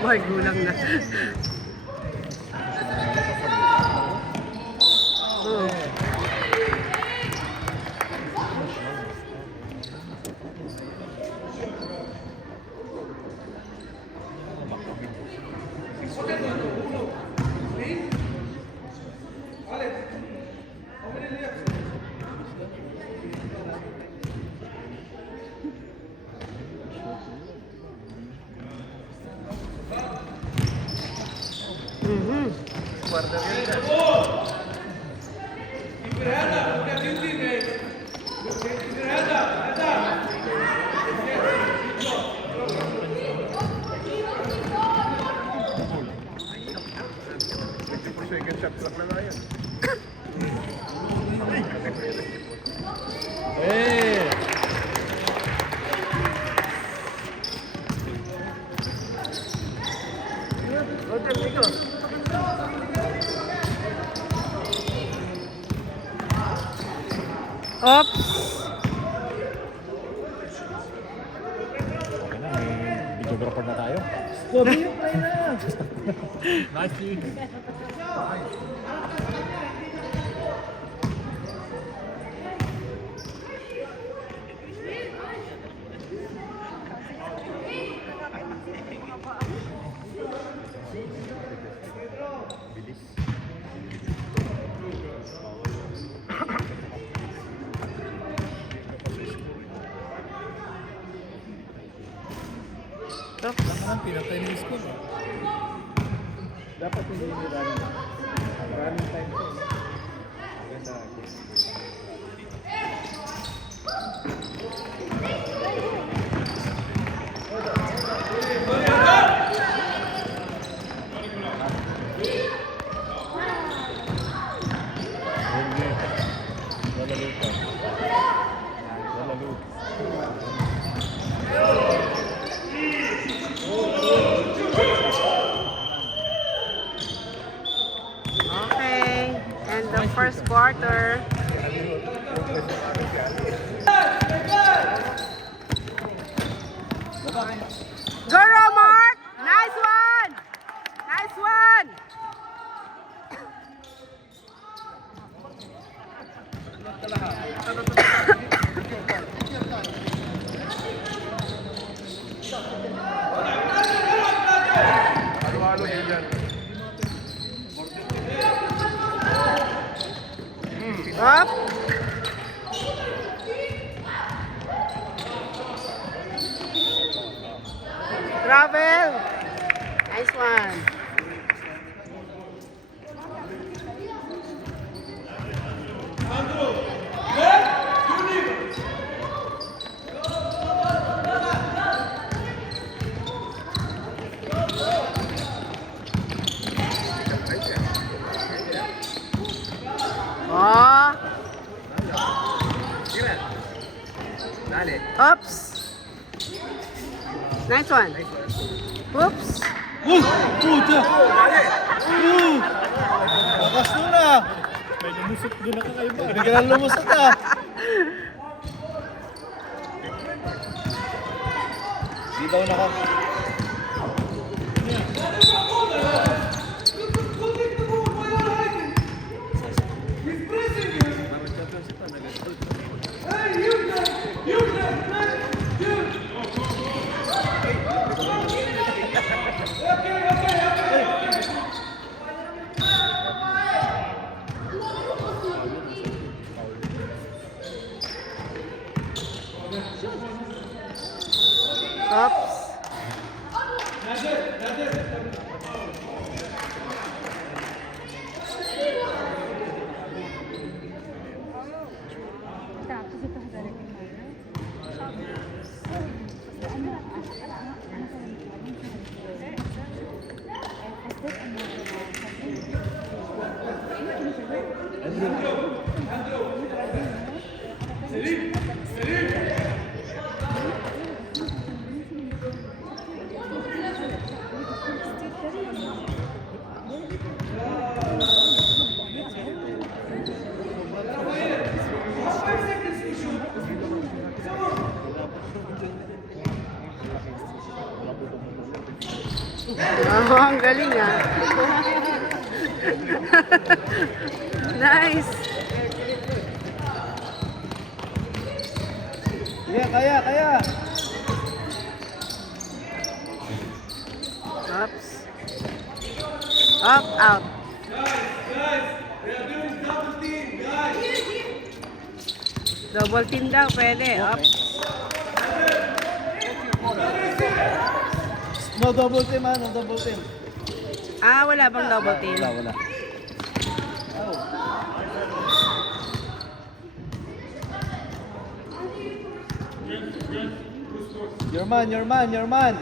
May gulang na. Oops. Videographer na tayo. Nice to meet you. Pinatay ng school. Dapat hindi running time ko. Maganda. First quarter. Go, Mark! Nice one! Nice one! Up. Travel. Nice one. Oh. Oops. Nice one. Oops. Puta! Lakas nun ah! May lumusot din na kakaiba. Biglang lumusot ah! Di daw naka... Oops. Oh, ang galing ah. Nice. Kaya. Oops. Up, out. Double team daw, pwede. Up. No double team, no double team. Ah, wala bang double team? Wala. Your man. Yun. Your man.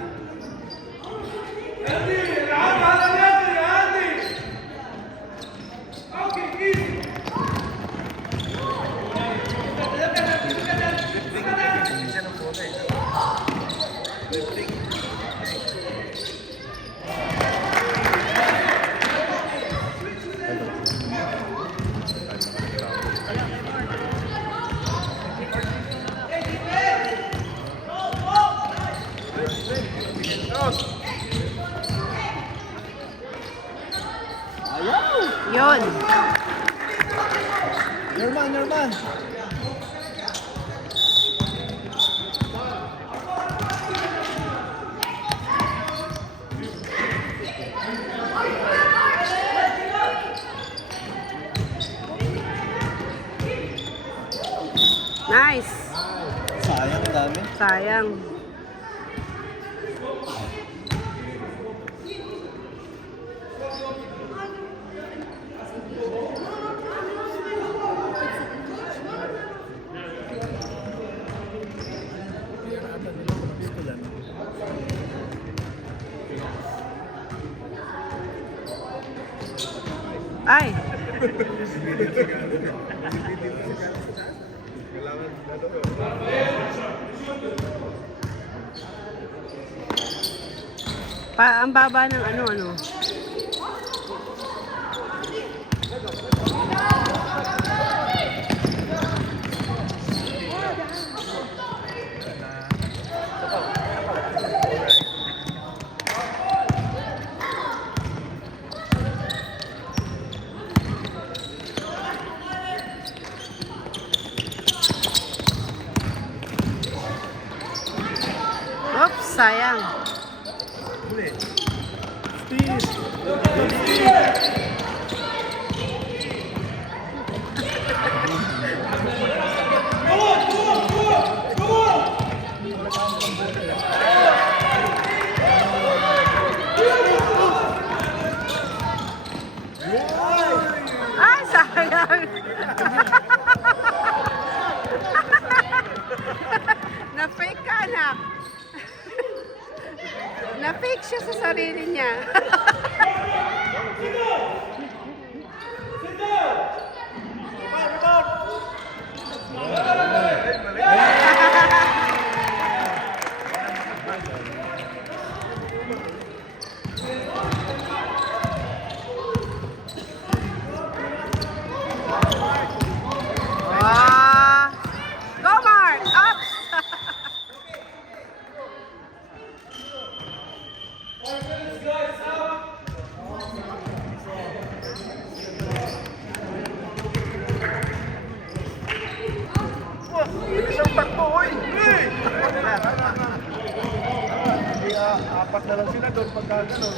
Nice. Sayang, dami. Sayang. Ay. Ang baba ng ano. Oops, sayang. Ay, sayang. Na-fake ka, anak. Na-fake siya sa sarili niya. Go, Mark! Up! Isang takbo, oy! Apat na lang sila doon pagka gano'n.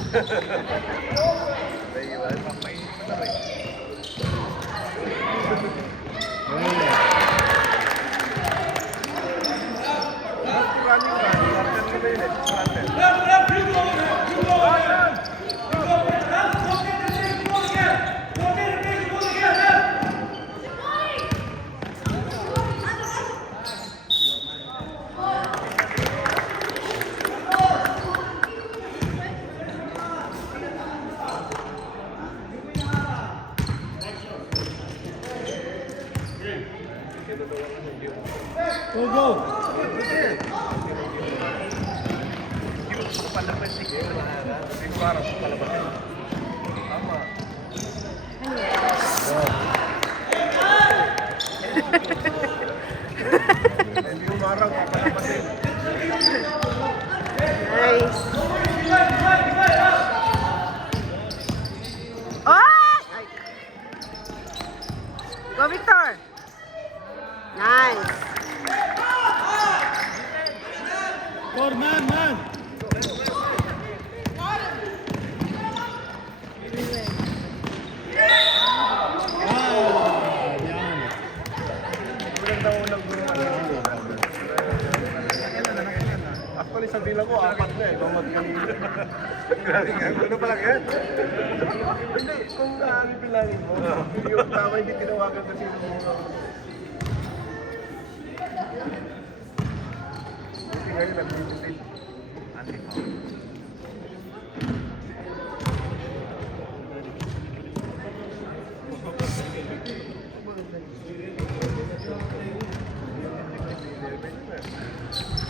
Go! Nice. man. Actually, sa villa ko, 4 na eh. Bawat kanina. Grabe nga. Ano pa lang yan? Hindi, kung bilangin mo, yung tama hindi tinawagan kasi yung mga... Hindi ngayon, nag-visited.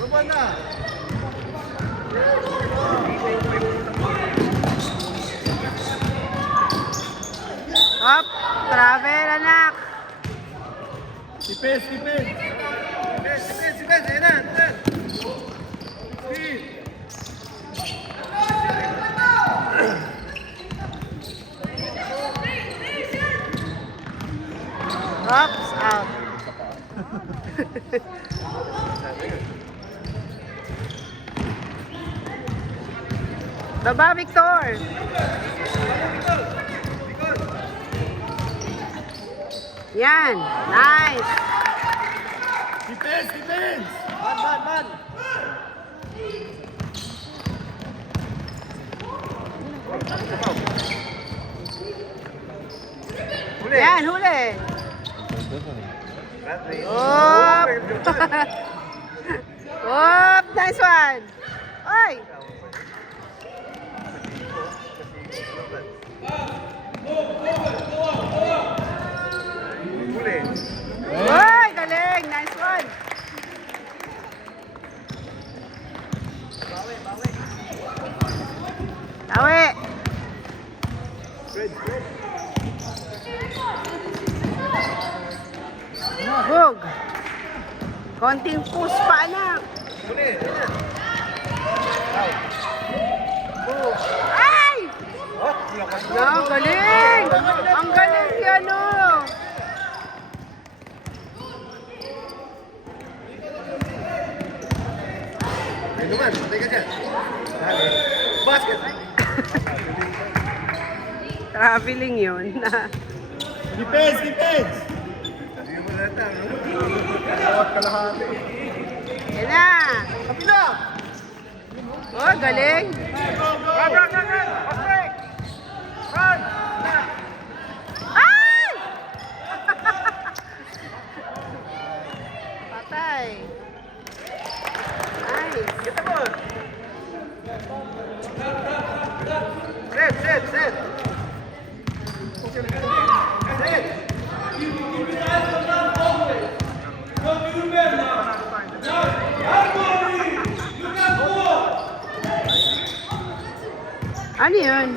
Baba na! Up. Travel, anak. Tipes, tipes. Sige, sige na! Ups, out. Baba, Victor. Yan. Nice. Tipes, tipes. Man! Yan, huli. Op. Op, nice one. Oy. Huli! Oy, galing. Nice one. Tawi. Bug. Konting push pa, anak. Huli! Ay! Oh, lakas na! Ang galing! Ang galing yan, oh! Ay naman, patay ka dyan! Basket! Traveling yun. Tipes, tipes. Hindi mo nata, no? Bawat kalahati. Yan na! Kapila! Oh, galing! Run! Ay! Patay. Nice. Kita mo! Set! Set! Ano yun?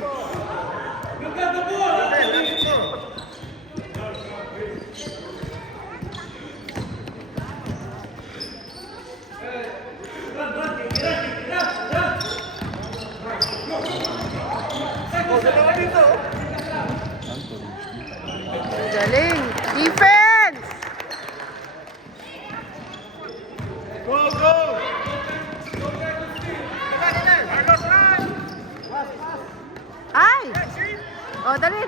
Galing. Defense! Go, go. Ay! Oh, dali.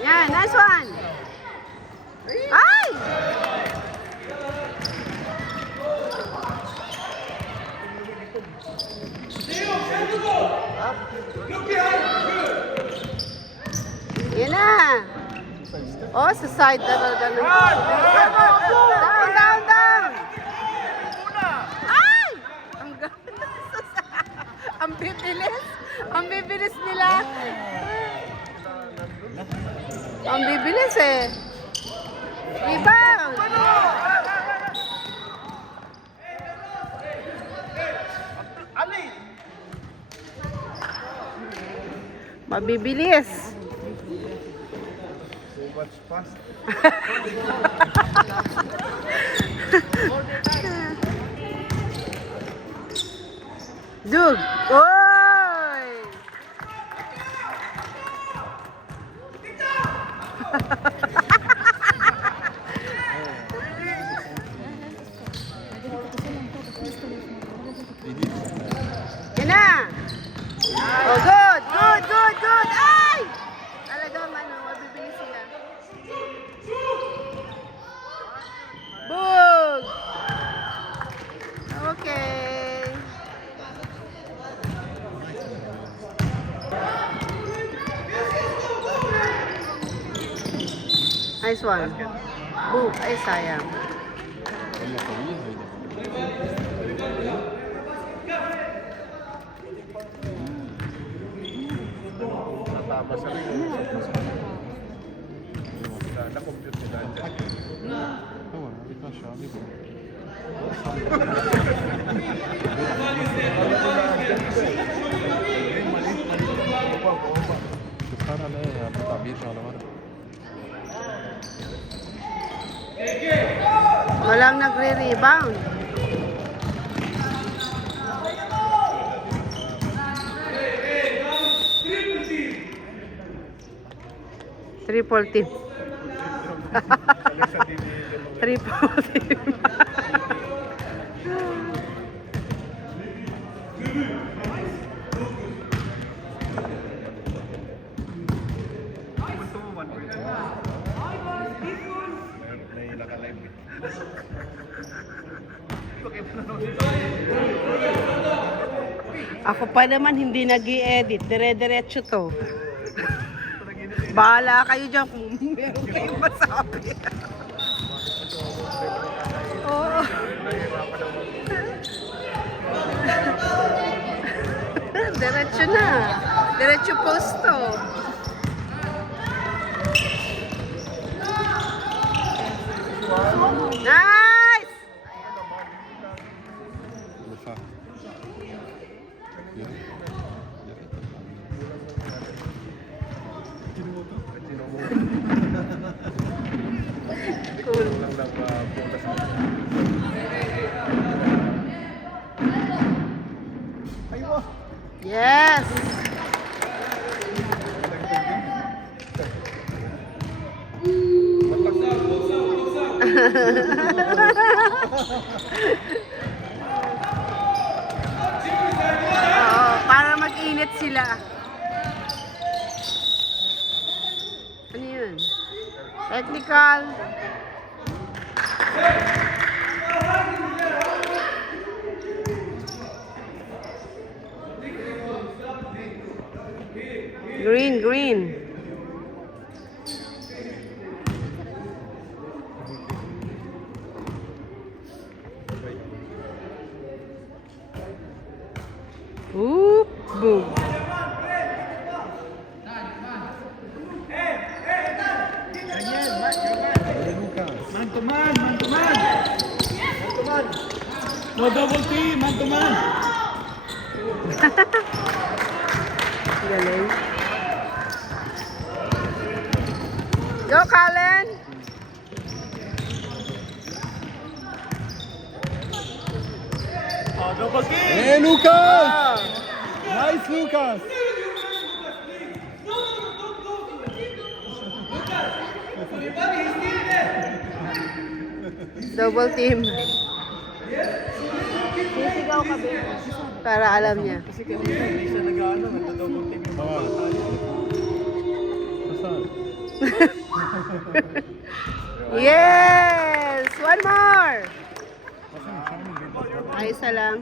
Yan, nice one. Ay! Yan na. Oh, sa side na talaga. Down. Ay! Ang bibilis. Ang bibilis nila. Ang bibilis eh. Rebound. Mabibilis. So much fast. Dug. Oy! na. Oh, good, good, good, good. Ay! Talagang ano, mabibili sila. Bug! Okay. Nice one. Bug, ay sayang. Natama sa rin. Na-compute nila dyan. Walang nagre-rebound. Triple team. Triple team. May naka-live eh. Ako pa naman hindi nag-i-edit. Dire-diretso to. Bahala kayo dyan kung meron kayong masabi. Oo. Diretso na. Diretso posto. Nice! Cool. Lang nagpunta sa Yes! Oo, para mag-init sila. Ano yun? Technical. Green, green. Oop, boom. Man to man, man to man. No double team, man to man. Galing. Go, Colin! Oh, double team. Hey, Lucas! Nice, Lucas! Double team. Sisigaw ka ba? Para alam niya. Kasi kanina, hindi siya nag-ano, nagdo-double team yung mga tayo. Yes! One more! Ay, isa lang.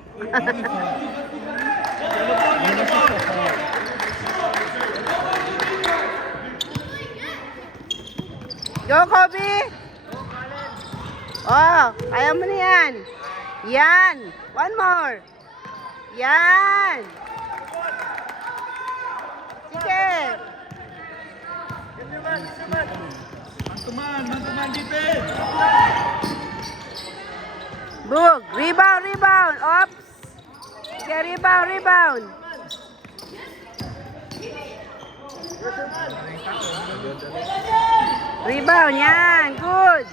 Go, Kobe! Oh, kaya mo na yan. Yan. One more. Yan. Sige. Man to man defense. Bug. Rebound, rebound. Oops. Sige, rebound, rebound. Rebound, yan. Good.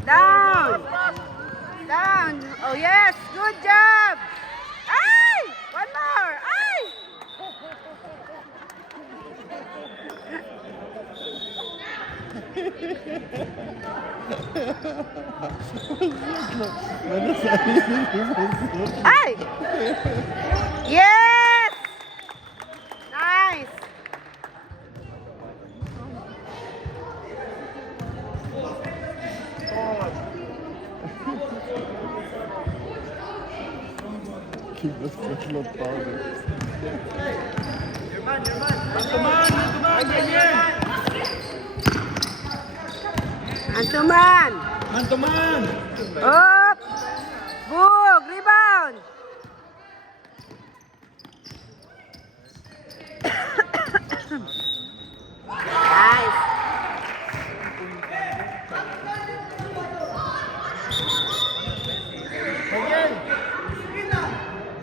Down. Down. Oh, yes. Good job. Ay! One more. Ay! Ay! Yes! Keep the float powder. Antuman! Man-to-man! Up! Bug! Rebound! Nice!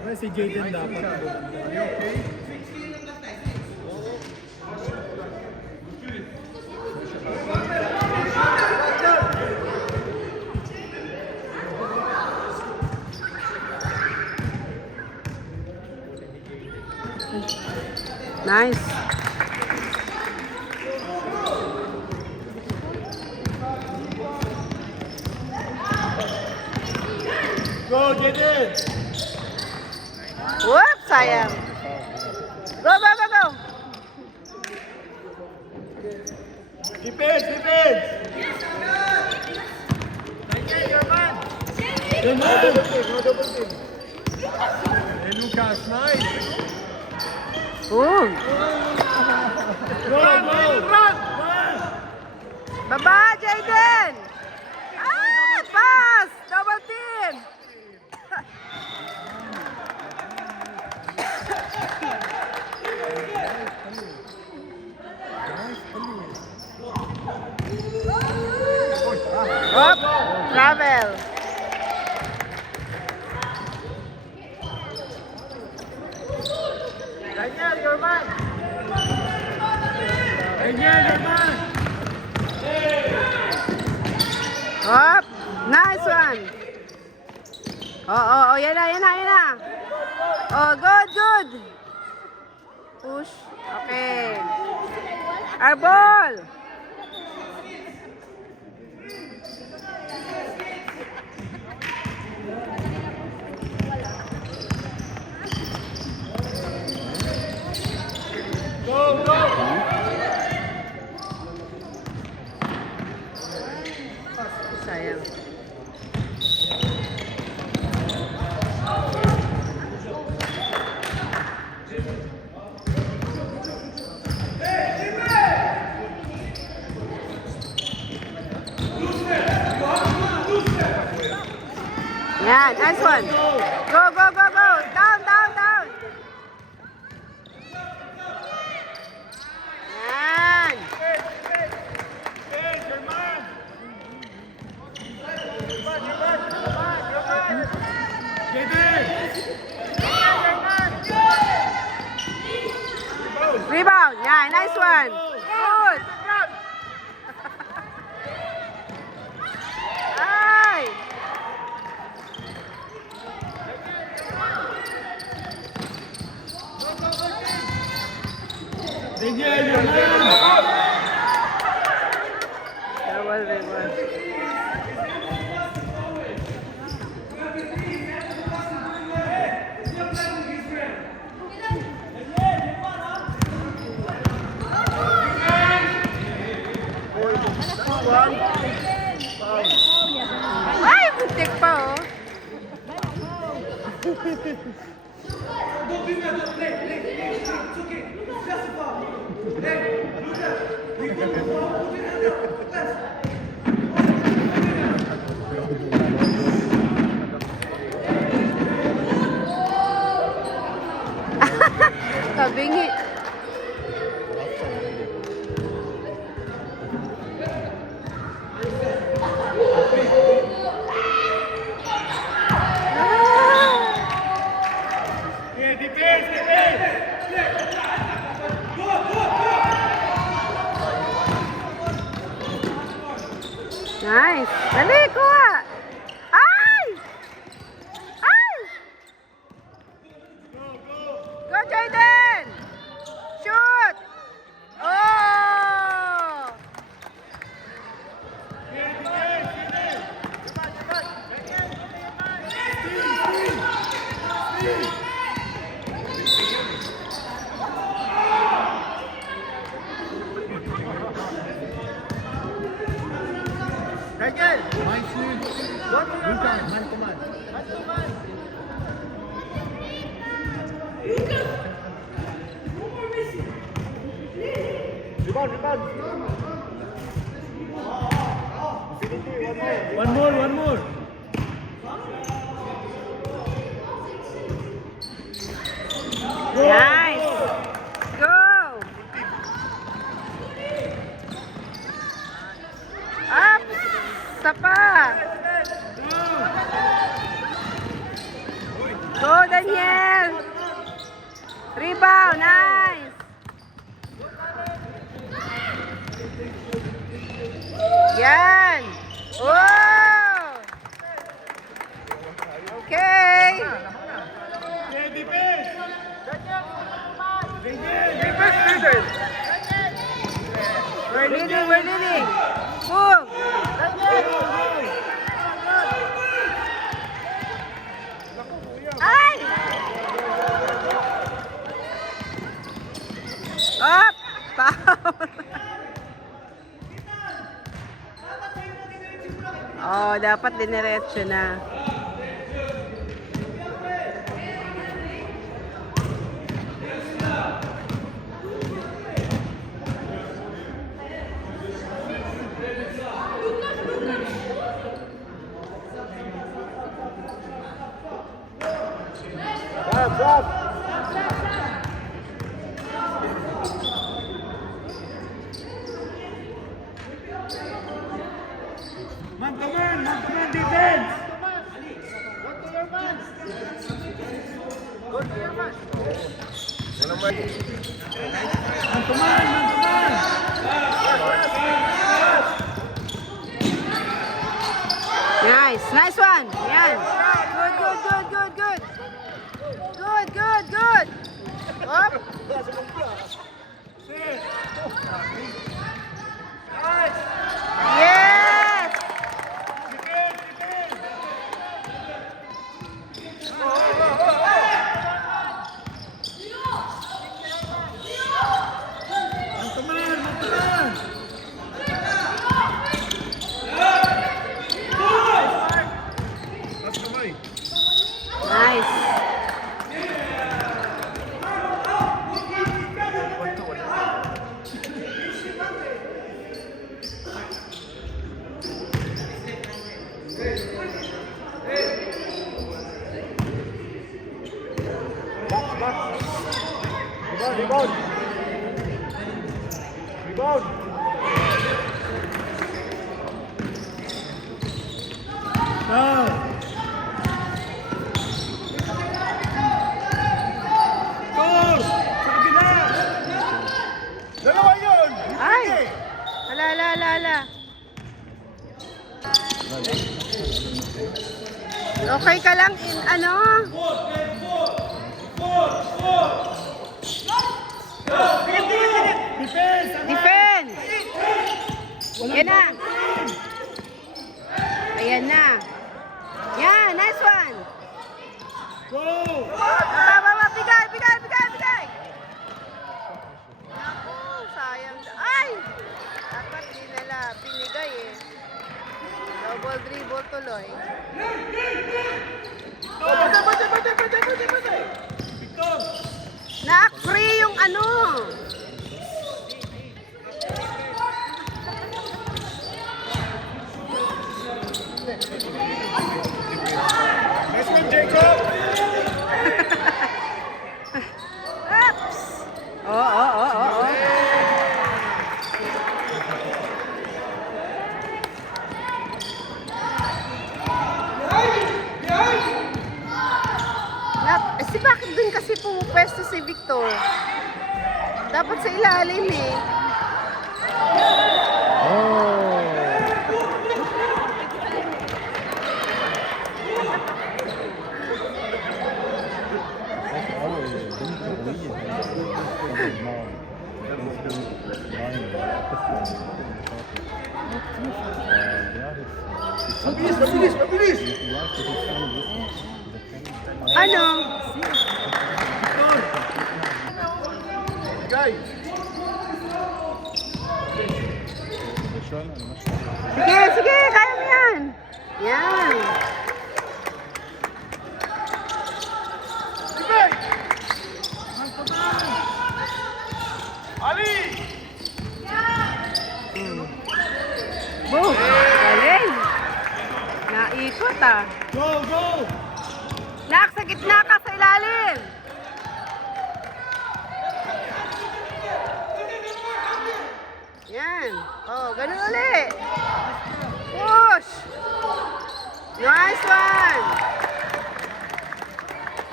Ay, si Jaden dapat. Nice! Go, Jaden! Whoop! Sayang! Go, go, go, go! Defense! Defense! Good man! Hey, Lucas, nice! Boom! Run! Run! Baba, Jaden! Ah! Pass! Double team! Up! Travel! Daniel, your man! Daniel, your man! Up! Nice one! Oh, yan na. Oh, good! Push. Okay. Our ball! Go, go! Sayang. Yan, nice one. Go. Down. Yan. Your man! Jaden! Rebound. Yan, nice one. Good. Ay. Daniel, your man! Double. Ay, putik pa oh. Kabingi. Yeah, defense! Nice. Dali, kuha. Ay! Go, Jaden! Shoot! Oh! Daniel! Nice, Lucas, man to man. Rebound, rebound. One more, one more. Nice. Go. Up. Sapa. Go, Daniel. Rebound. Nice. Yan. Oh. Okay. Okay, defense. Defense leader. We're leading, we're leading. Move. Ay! Up! Foul! Oh, dapat diniretso na. Drop, drop. Man, defense. Walang may... Man. Nice, nice one. Yan. Good. Good. Up. Yes. Man. Mas kamay. Nice. Box. Rebound. Rebound. Now. Goal! Sa kabila! Dalawa yun! Ay. Ala. Okay ka lang in ano? Defense! Defense. Yan na. Ayan na. Yan, nice one. Go! Baba, bigay. Naku, sayang. Ay! Dapat di nila binigay eh. Double dribble tuloy. Bate! Na-free yung ano. Nice one, Jacob! Oops! Oo. Si bakit dun kasi pumupwesto si Victor? Dapat sa ilalim eh. Mabilis! Ano? Guy! Sige, kaya mo yan. Yan. Ali!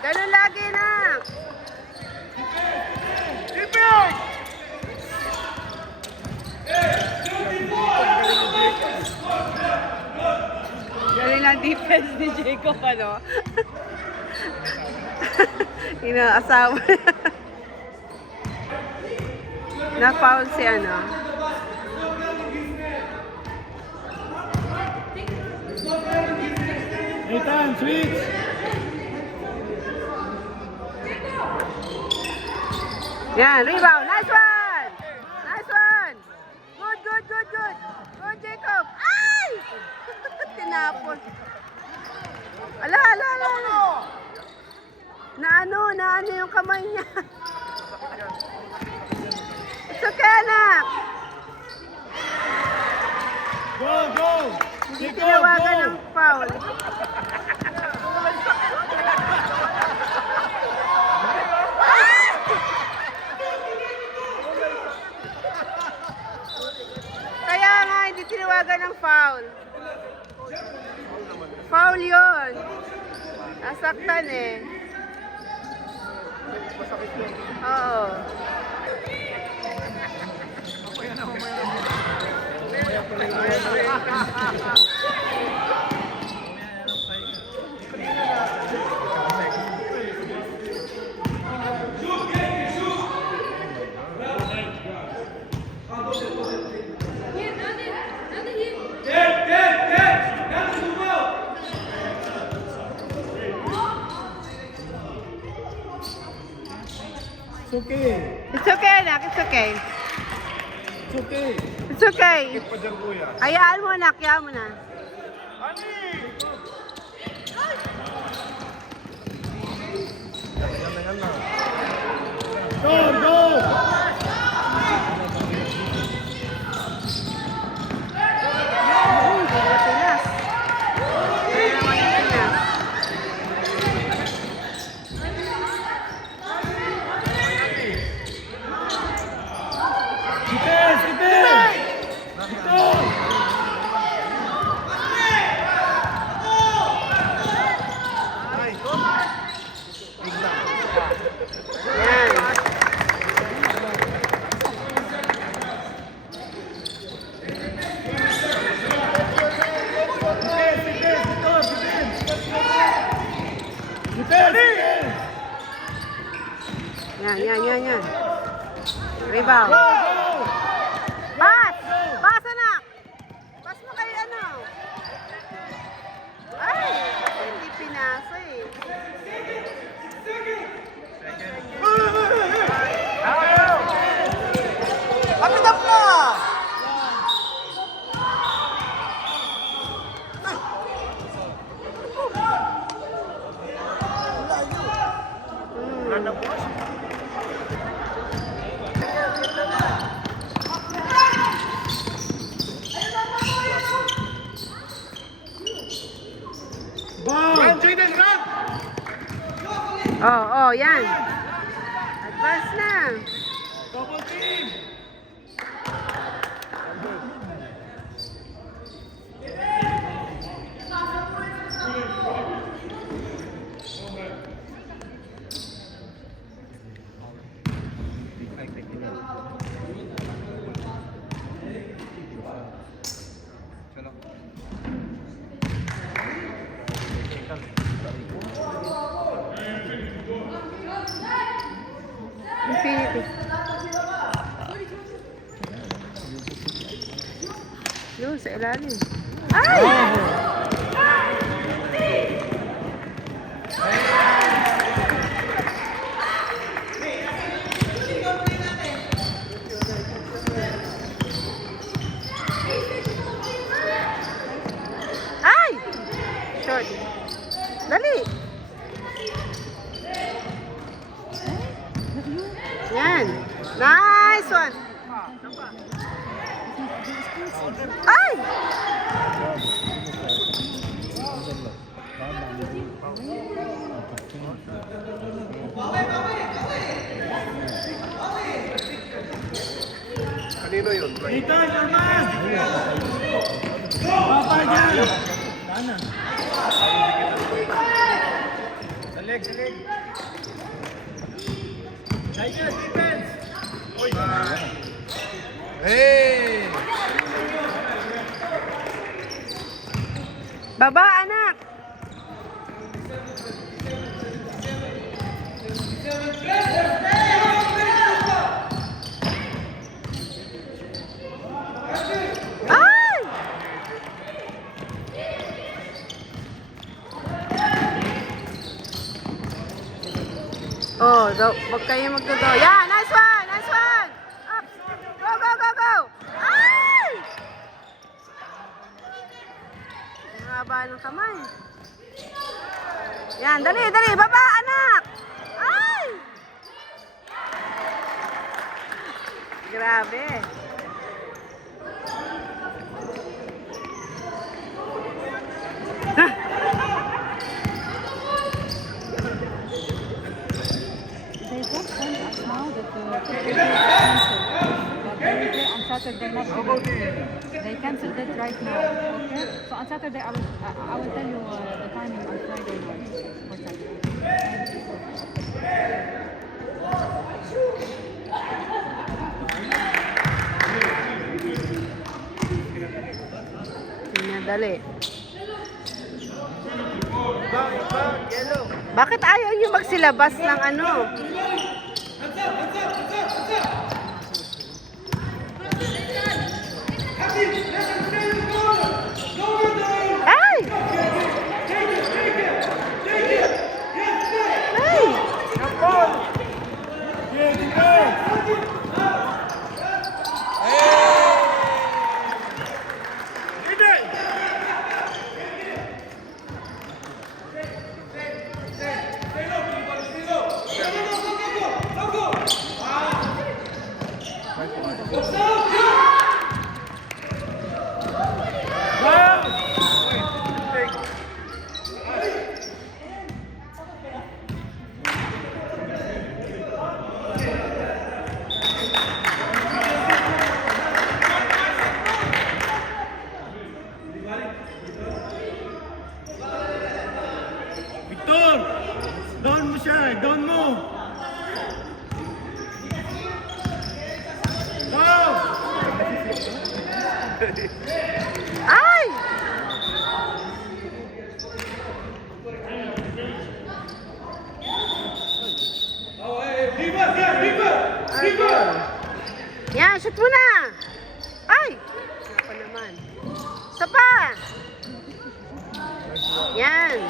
Ganun lagi na. Galing lang defense ni Jacob, ano? Inaasawa. Na-foul si ano. Nathan, switch! Yan, rebound. Nice one! Nice one! Good, good, good, good. Good, Jacob. Ay! Tinapon. Ala, ala, ala, ala. Na ano yung kamay niya. It's okay, anak. Go, go! Hindi Jacob, tinawagan go! ng foul. Kaya nga, hindi tinawagan ng foul. Foul yun. Nasaktan eh. Oo. It's okay. It's okay, anak. It's okay. It's okay. It's okay. Pa dyan, kuya. Hayaan mo, anak. Hayaan mo na. Yan na. Go, go! Pinas. Kaya naman yung Pinas. Defense, defense! Go! Yan. Defense! Yan. Rebound. Go, go! Pass! Pass, anak! Pass mo kay ano? Ay! Hindi pinasa eh. Kapit up na! Ball! Run, Jaden, run! Oh, yan. Advance na. Double team! Infinity. Yun, sa ilalim. Ay! Ay! Short. Dali! Yan. Nice one! Ay! Kanino yun? Nathan, Arman! Papa dyan! Sana. Dali! Hey! Baba, anak! Ay! Oh, wag kayo magdodo. Yeah, nice one! Nice one! Up! Go, go, go, go! Ay! Ang haba ng kamay. Yan, dali, dali. Baba, anak! Ay! Grabe. They just sent us now that the football is cancelled. But they will play on Saturday, not today. They canceled it right now. Okay? So on Saturday, I will tell you the timing on Friday night for Saturday. Dali. Bakit ayaw niyo magsilabas ng ano? Ay! Ay! Victor! Down mo siya! Down mo! Go! Ay! Yan, shoot mo na! Ay! Ako naman. Isa pa! Yan.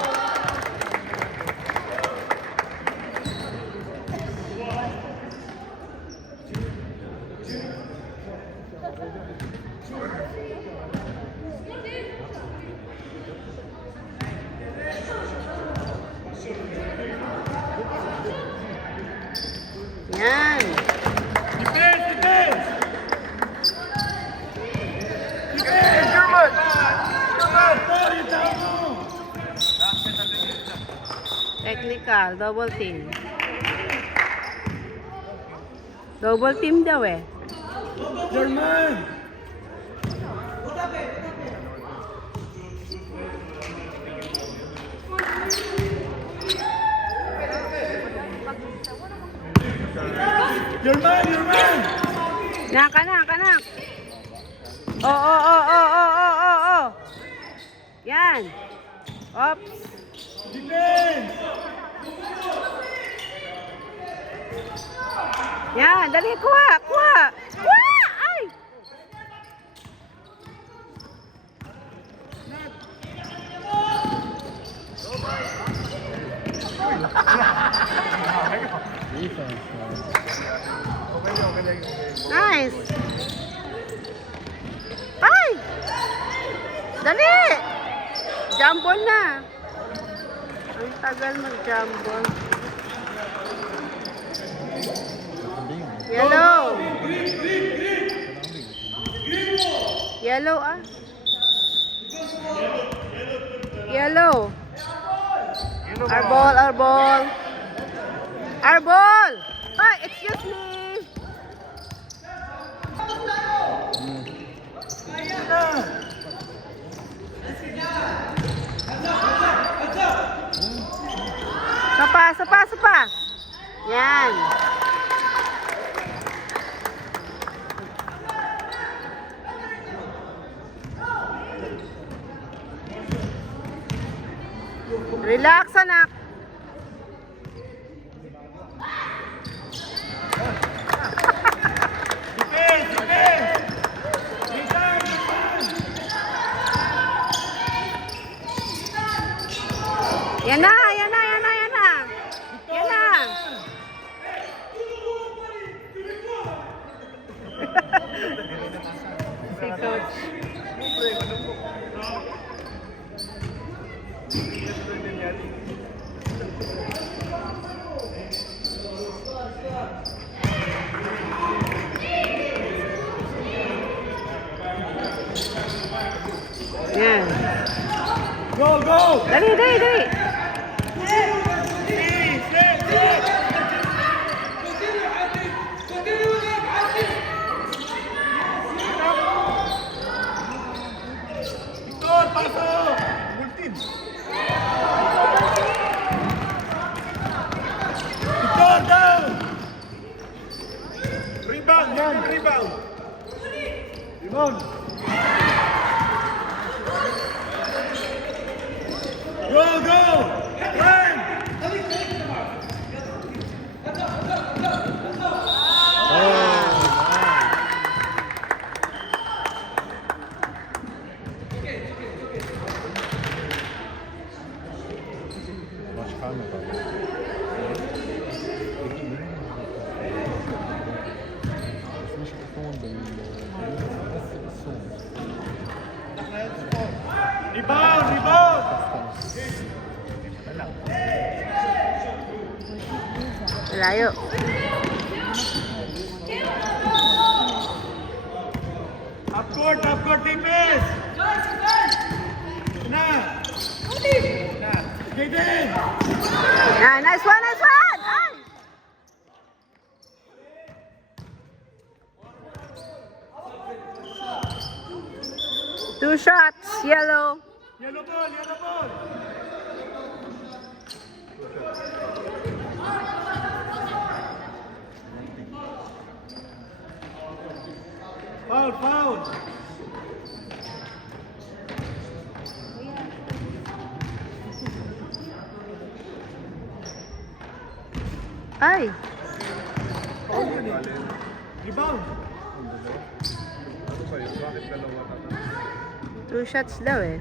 Yan. Defense! Defense! Technical, double team. Double team daw eh. German! German! German! Yan, kanak, kanak. Oh. Yan. Oops. Defense! Yan, dali, kuha, kuha. Kuha! Ay! Nice. Ay! Dali! Jambon na. Ang tagal mag-jambon. Yellow. Yellow ah. Yellow. Our ball, our ball. Our ball. Ay, excuse me. Isa Isa pa. Yan. Relax, anak. Yan na. Yan na. Si Coach. Yan. Go! Dali. Ikot, pasok! Multin! Ikot, down! Rebound! Rebound! Go! Run! Rebound! Malayo. Up court, defense! Na! Jaden! Yan, nice one. Ay! Two shots, yellow. Yellow ball! Foul! Ay, Rebound! two shots daw eh.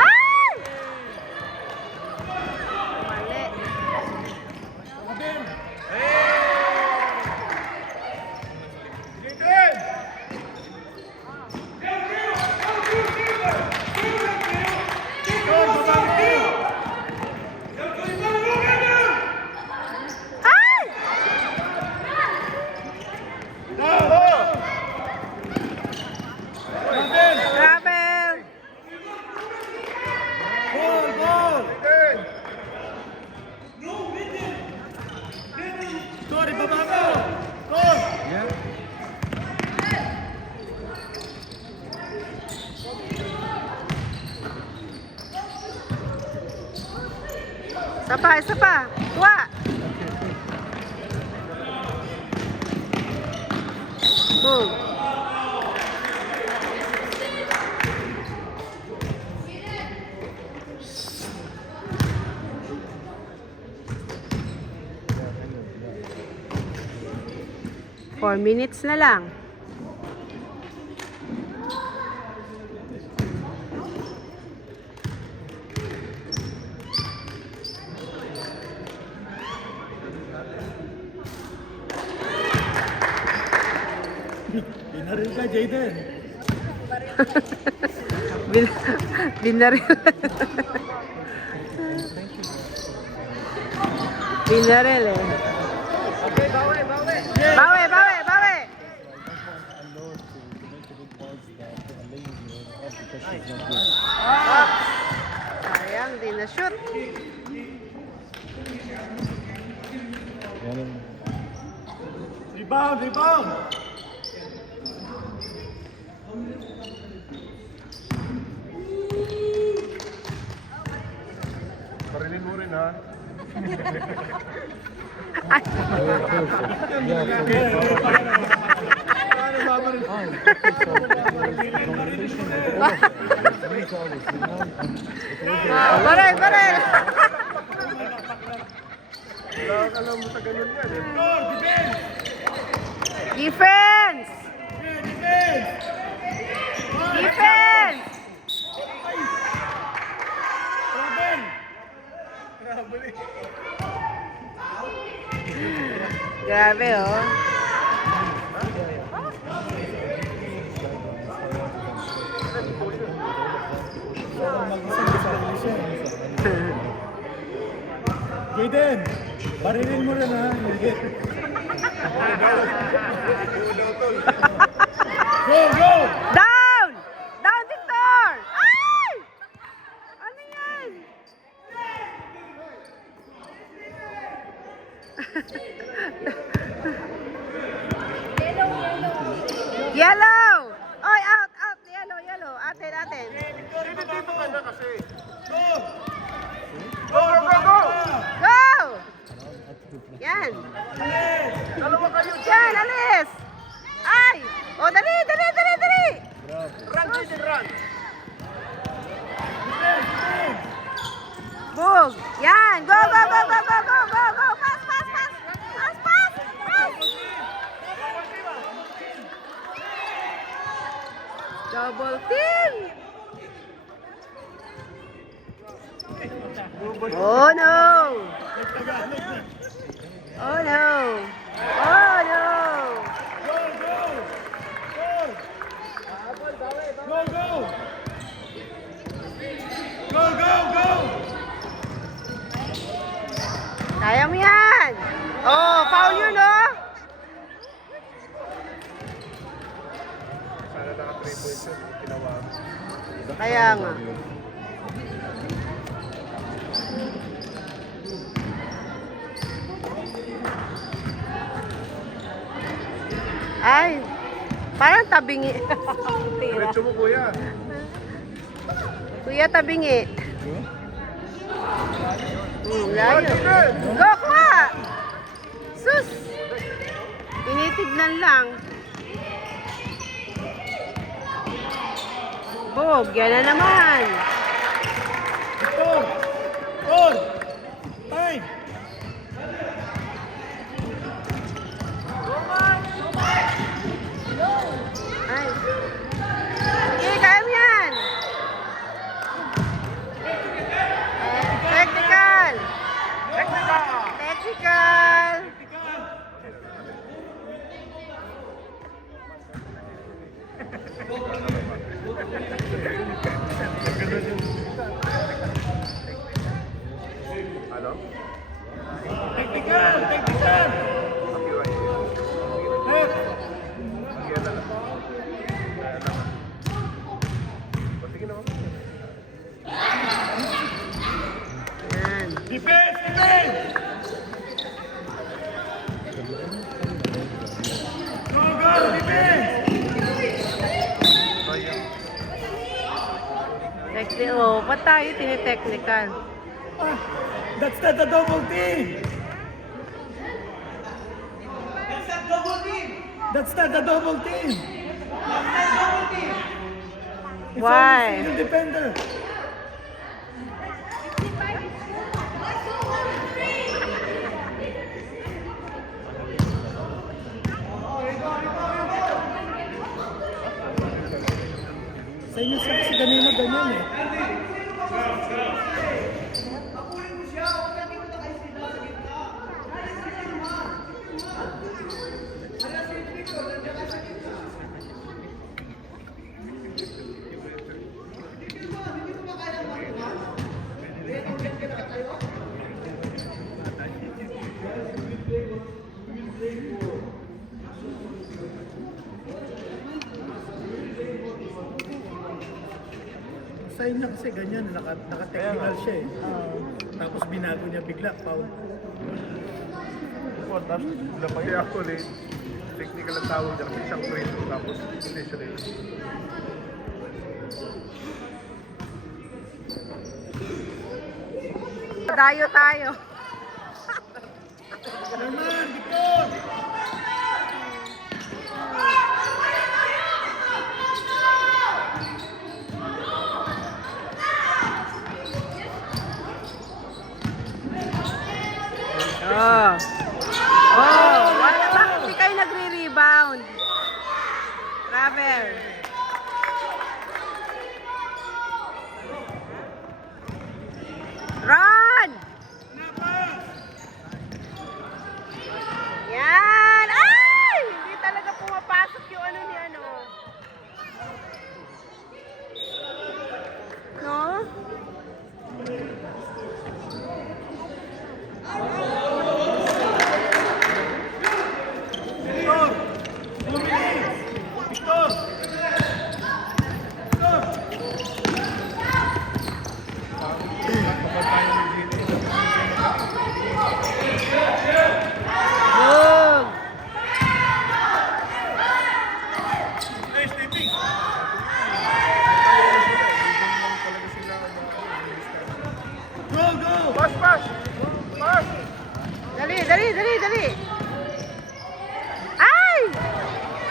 Ay! Mali. Ay! Travel. Ball! Sorry, baba ko! Isa pa. Kuha. Boom. Four minutes na lang. Binaril ka, Jaden! Binaril. Binaril eh. Okay, bawi! Bawi. Sayang, di na shoot. Yan Rebound, rebound! Parilin mo rin ha. Paano maparin? Barel, barel! Wala ka lang mo sa ganun yan eh. Defense! Defense! Grabe, oh. Jaden, barilin mo rin ha. Go, go! Down! Down, Victor! Ay! Ano yan? Yellow! Oy, out, out! Yellow, yellow. Atin, atin. Dito ka na kasi. Go! Go, go, go, go! Go! Yan. Dalawa kayo. Yan, alis! Ay! O, dali, dali, dali, dali! Run, Jaden, run! Bug! Yan! Go, go, go, go, go, go, go, go! Pass, pass, pass! Pass, pass! Pass! Double team! Oh no! Oh no! Oh no! Go, go! Go! Go, go! Go, go, go! Kaya mo yan! Oh, foul yun, no? Sana naka 3 points yun. Ginawa mo. Kaya nga. Ay, parang tabingi. Tira. Diretso mo kuya. Kuya tabingi. Layo. Go, kuha! Sus! Tinitignan lang. Bog, yan na naman. Go! All! Time! Ay. Sige, kaya mo yan. Technical. Technical. Ano? Technical! Technical! Left! Sige na lang. O, sige na. Yan. Defense! Defense! Go, go! Defense! Oh, ba't tayo tinitechnical? Ah, that's not a double team! That's not a double team! It's Why? only single defender. Sa inyo sa kasi kanina ganyan eh. Sa inyo kasi ganyan, naka-technical siya eh. Tapos binago niya bigla, foul. Tapos, wala pa yun. Actually, technical ang tawag dyan. May isang free throw tapos position eh. Dayo tayo. Oh. Oh, wala, bakit di kayo nagre-rebound? Travel. Run! Yan! Ay! Hindi talaga pumapasok yung ano ni ano. No? Boom! Pass, pass! Pass! Dali, dali, dali, dali. Ay!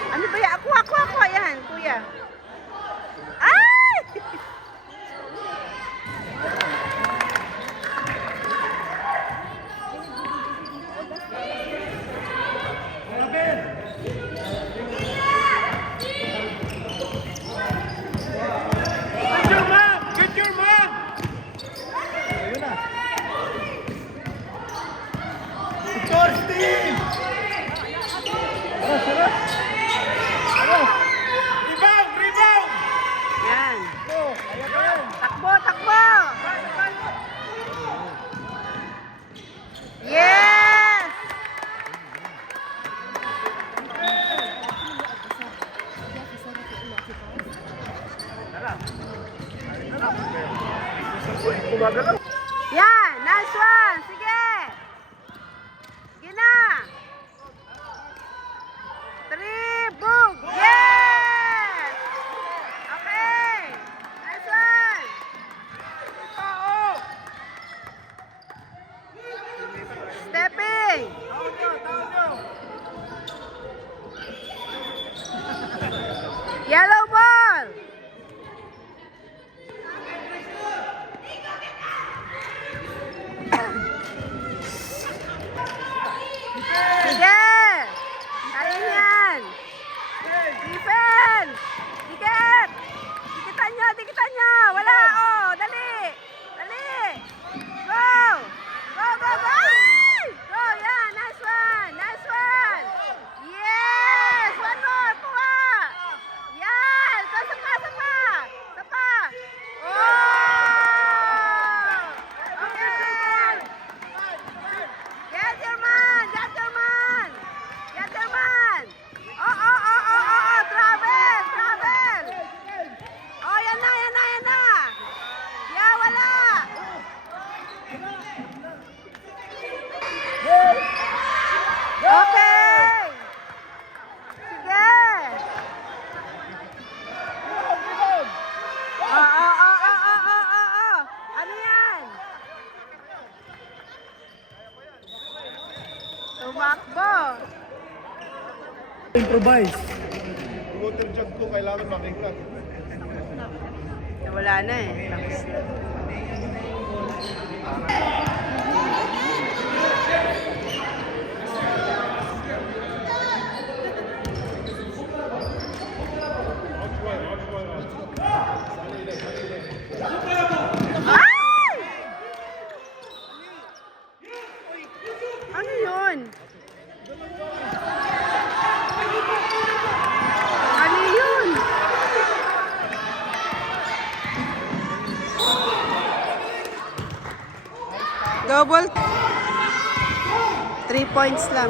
Ano ba yan? Ako. Ayan, kuya. Ay! Get your man! Get your man! Ayun na. Victor, Steve! Rebound! Rebound! Yan. Oh, ayan ka yan. Takbo, takbo! Yes! Gumagalaw. Yan! Nice one! Sige! Sige na! 3, boom! Yes! Okay! Nice one! Stepping! Yellow ball! Sige! Kaya niyan! Defense! Dikit! Dikitan nyo! Wala! Oh! Dali! Dali! Go! Go, go, go! Ay! Go! Yan! Nice one! Nice one! Yes! One more! Kuha! Yan! Go! Sapa! Sapa! Oh! Okay! Get your man! Get your man! Get your man! Oh! Travel! Travel! Oh, yan na! Yeah, wala! Okay! Sige! Oh! Ano yan? Tumakbo! Improvise. Water jug ko, kailangan makingkat. Wala na eh. Tapos na. Ay! Ano yun? Ano yun? Double 3 points lang.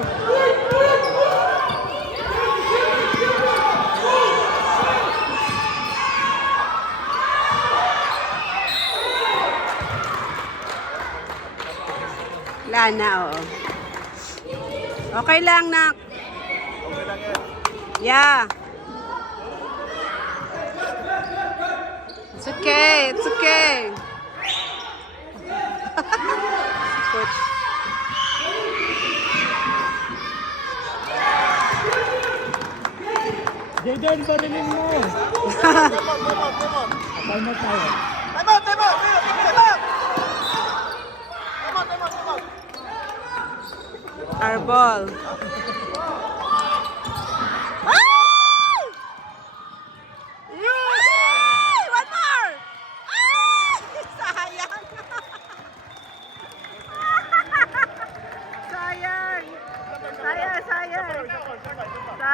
Wala na, oo. Okay lang, nak. Okay lang yan. Yeah. It's okay. It's okay. Good. Jaden, barilin mo. Come on. Time out tayo. Time out. Come on. Our ball.